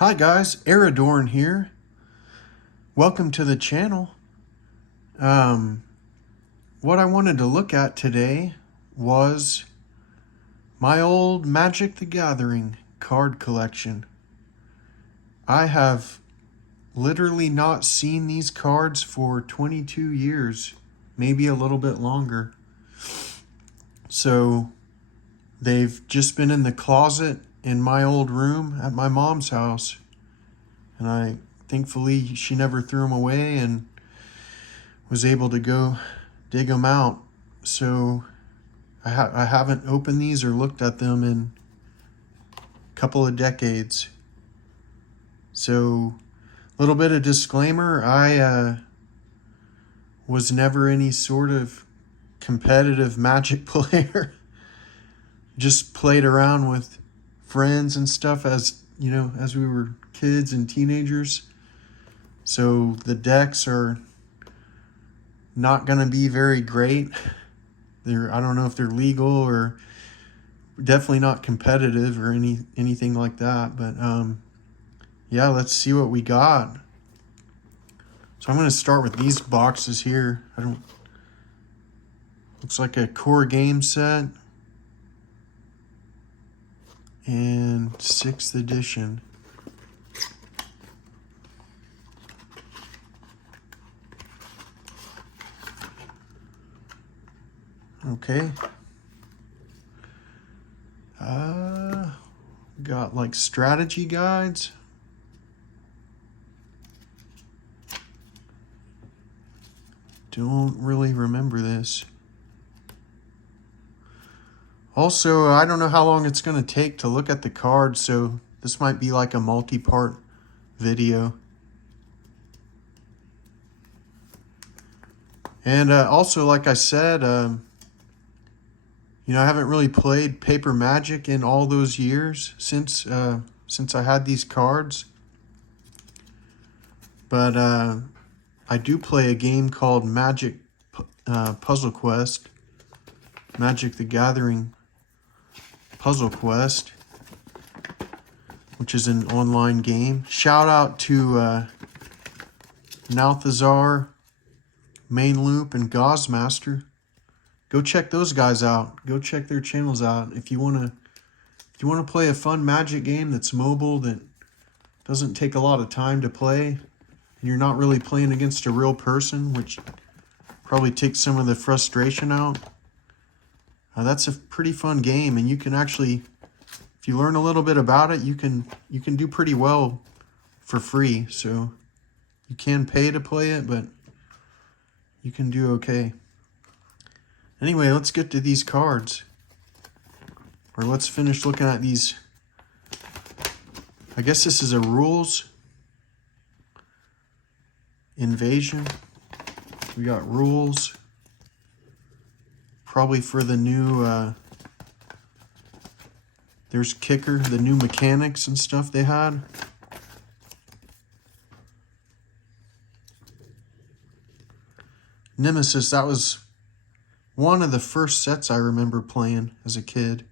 Hi guys, Aerodorn here. Welcome to the channel. What I wanted to look at today was my old Magic the Gathering card collection. I have literally not seen these cards for 22 years, maybe a little bit longer. So they've just been in the closet in my old room at my mom's house. And thankfully, she never threw them away and was able to go dig them out. So I haven't opened these or looked at them in a couple of decades. So a little bit of disclaimer, I was never any sort of competitive Magic player. Just played around with friends and stuff as we were kids and teenagers. So the decks are not going to be very great. I don't know if they're legal or definitely not competitive or anything like that. But yeah, let's see what we got. So I'm going to start with these boxes here. Looks like a core game set and 6th edition. Okay. Got like strategy guides. Don't really remember this. Also, I don't know how long it's going to take to look at the cards, so this might be like a multi-part video. And also, like I said, I haven't really played Paper Magic in all those years since I had these cards. But I do play a game called Magic Puzzle Quest, Magic the Gathering Puzzle Quest, which is an online game. Shout out to Nalthazar, Main Loop, and Gaussmaster. Go check those guys out. Go check their channels out if you want to play a fun Magic game that's mobile, that doesn't take a lot of time to play, and you're not really playing against a real person, which probably takes some of the frustration out. That's a pretty fun game, and you can actually, if you learn a little bit about it, you can do pretty well for free. So you can pay to play it, but you can do okay. Anyway, let's get to these cards. Or let's finish looking at these. I guess this is a rules invasion. We got rules. Probably for the new, there's Kicker, the new mechanics and stuff they had. Nemesis, that was one of the first sets I remember playing as a kid.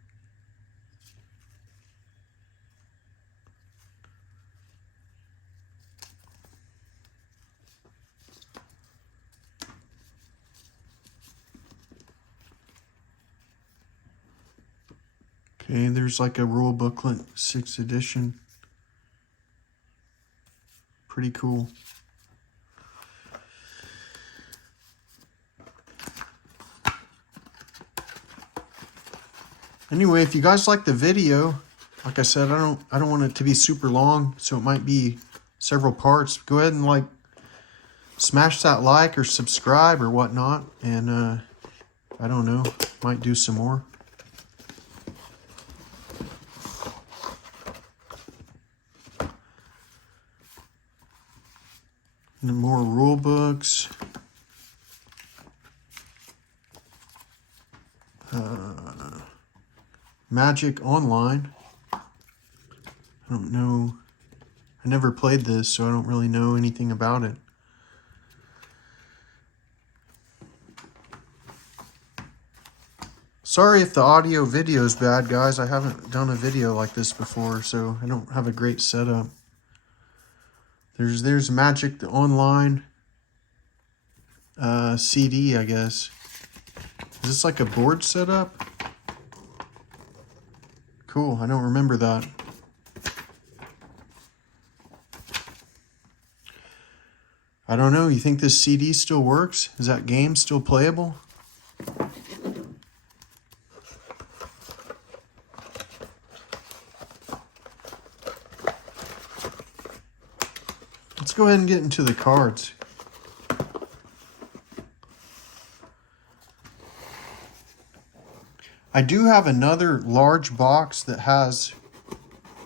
Okay, there's like a rule booklet, 6th edition. Pretty cool. Anyway, if you guys like the video, like I said, I don't want it to be super long, so it might be several parts. Go ahead and like smash that like or subscribe or whatnot, and I don't know, might do some more. And more rule books. Magic Online. I don't know. I never played this, so I don't really know anything about it. Sorry if the audio video is bad, guys. I haven't done a video like this before, so I don't have a great setup. There's Magic the Online CD, I guess. Is this like a board setup? Cool, I don't remember that. I don't know, you think this CD still works? Is that game still playable? Let's go ahead and get into the cards. I do have another large box that has,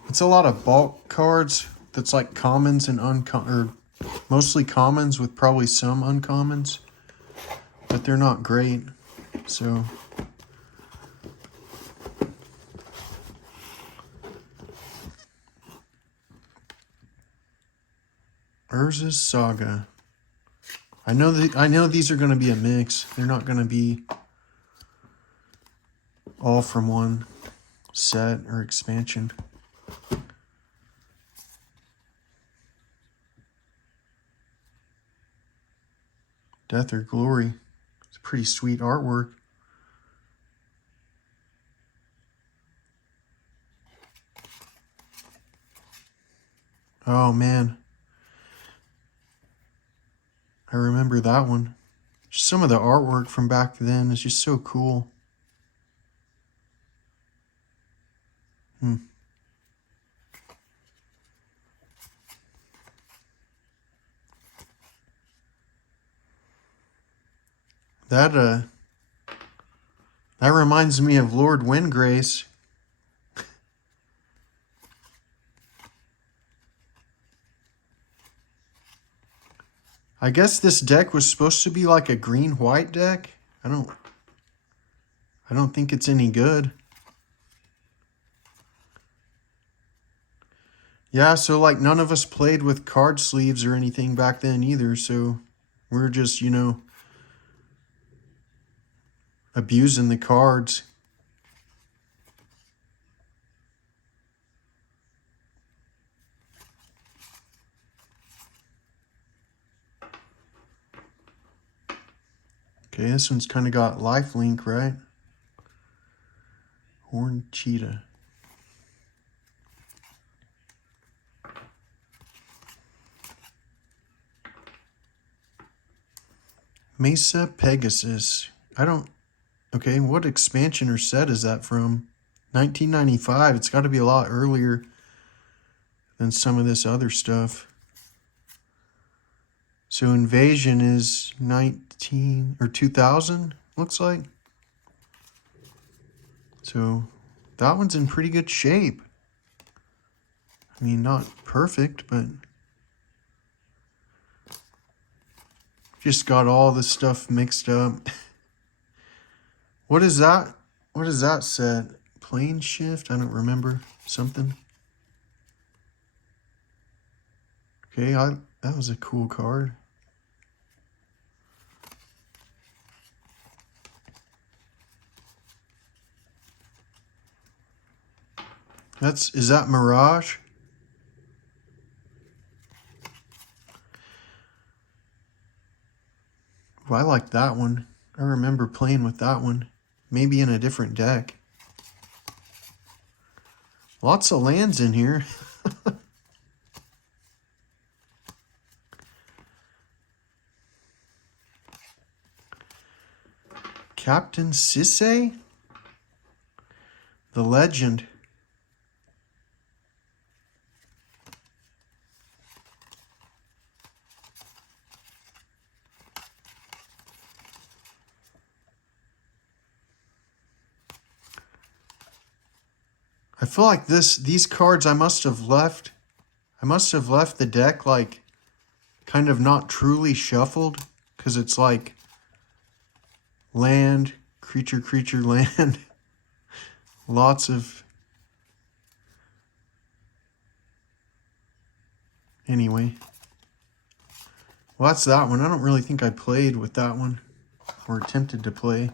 it's a lot of bulk cards that's like commons and or mostly commons with probably some uncommons, but they're not great. So Urza's Saga. I know these are going to be a mix. They're not going to be all from one set or expansion. Death or Glory. It's pretty sweet artwork. Oh man, I remember that one. Just some of the artwork from back then is just so cool. That reminds me of Lord Windgrace. I guess this deck was supposed to be like a green-white deck. I don't think it's any good. Yeah, so like none of us played with card sleeves or anything back then either, so we're just, you know, abusing the cards. Okay, this one's kind of got lifelink, right? Horned Cheetah. Mesa Pegasus. Okay, what expansion or set is that from? 1995. It's got to be a lot earlier than some of this other stuff. So Invasion is 19 or 2000, looks like. So that one's in pretty good shape. I mean, not perfect, but just got all the stuff mixed up. What is that? What is that set? Plane Shift? I don't remember. Something. Okay, that was a cool card. Is that Mirage? Well, I like that one. I remember playing with that one. Maybe in a different deck. Lots of lands in here. Captain Sisay? The Legend. I feel like these cards I must have left the deck like kind of not truly shuffled, because it's like land, creature, land. Lots of... Anyway. Well, that's that one. I don't really think I played with that one or attempted to play.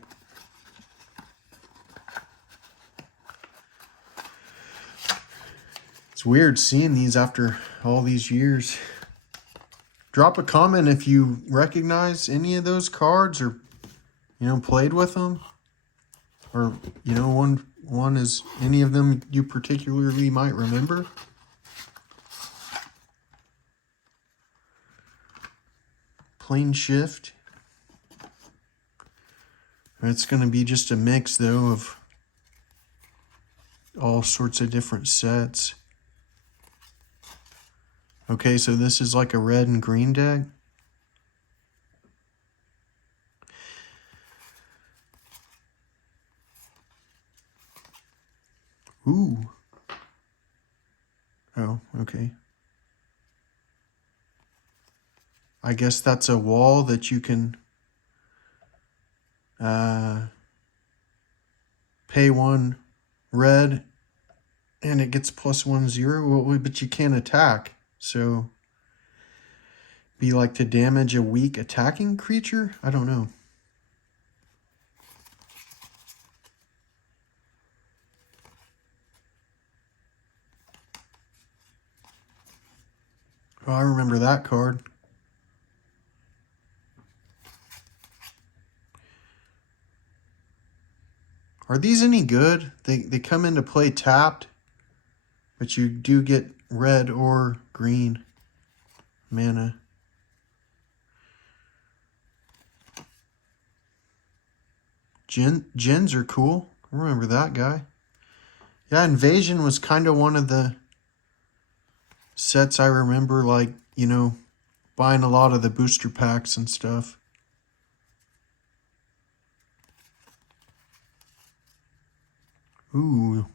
It's weird seeing these after all these years. Drop a comment if you recognize any of those cards or, played with them. Or, one is any of them you particularly might remember. Plane Shift. It's going to be just a mix, though, of all sorts of different sets. Okay, so this is like a red and green deck. Ooh. Oh, okay. I guess that's a wall that you can pay 1 red and it gets +1/0. Well, but you can't attack. So be like to damage a weak attacking creature? I don't know. Oh, I remember that card. Are these any good? They come into play tapped, but you do get red or green mana. Gens are cool. I remember that guy. Yeah, Invasion was kind of one of the sets I remember, like, buying a lot of the booster packs and stuff. Ooh.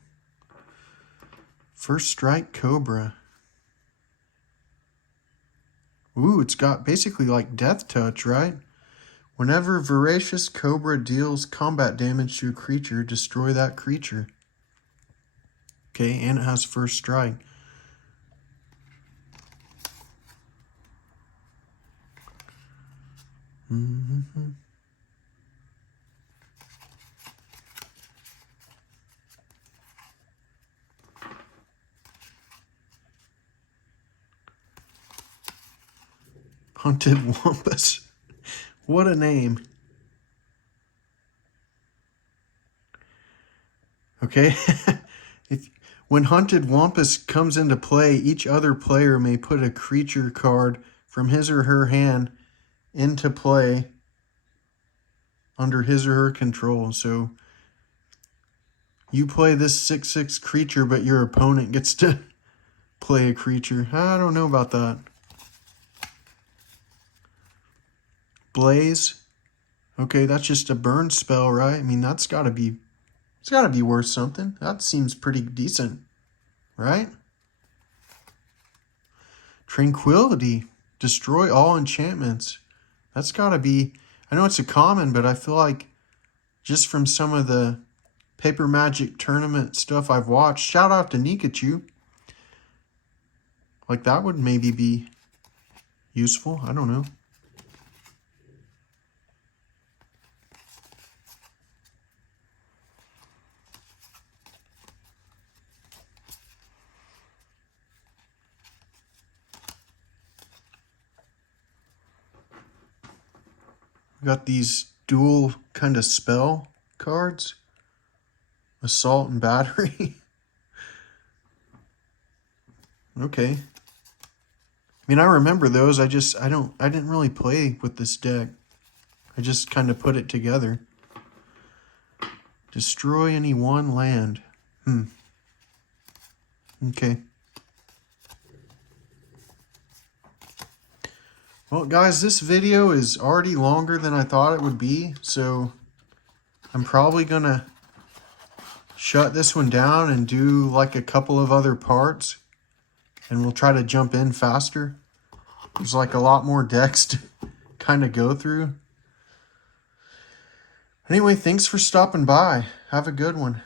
First Strike Cobra. Ooh, it's got basically like Death Touch, right? Whenever Voracious Cobra deals combat damage to a creature, destroy that creature. Okay, and it has First Strike. Hunted Wampus. What a name. Okay. When Hunted Wampus comes into play, each other player may put a creature card from his or her hand into play under his or her control. So you play this 6/6 creature, but your opponent gets to play a creature. I don't know about that. Blaze. Okay, that's just a burn spell, right? I mean, it's got to be worth something. That seems pretty decent, right? Tranquility. Destroy all enchantments. That's got to be... I know it's a common, but I feel like just from some of the Paper Magic tournament stuff I've watched, shout out to Nikachu. Like, that would maybe be useful. I don't know. Got these dual kind of spell cards. Assault and Battery. Okay. I mean, I remember those. I didn't really play with this deck. I just kind of put it together. Destroy any one land. Okay. Well, guys, this video is already longer than I thought it would be, so I'm probably going to shut this one down and do like a couple of other parts, and we'll try to jump in faster. There's like a lot more decks to kind of go through. Anyway, thanks for stopping by. Have a good one.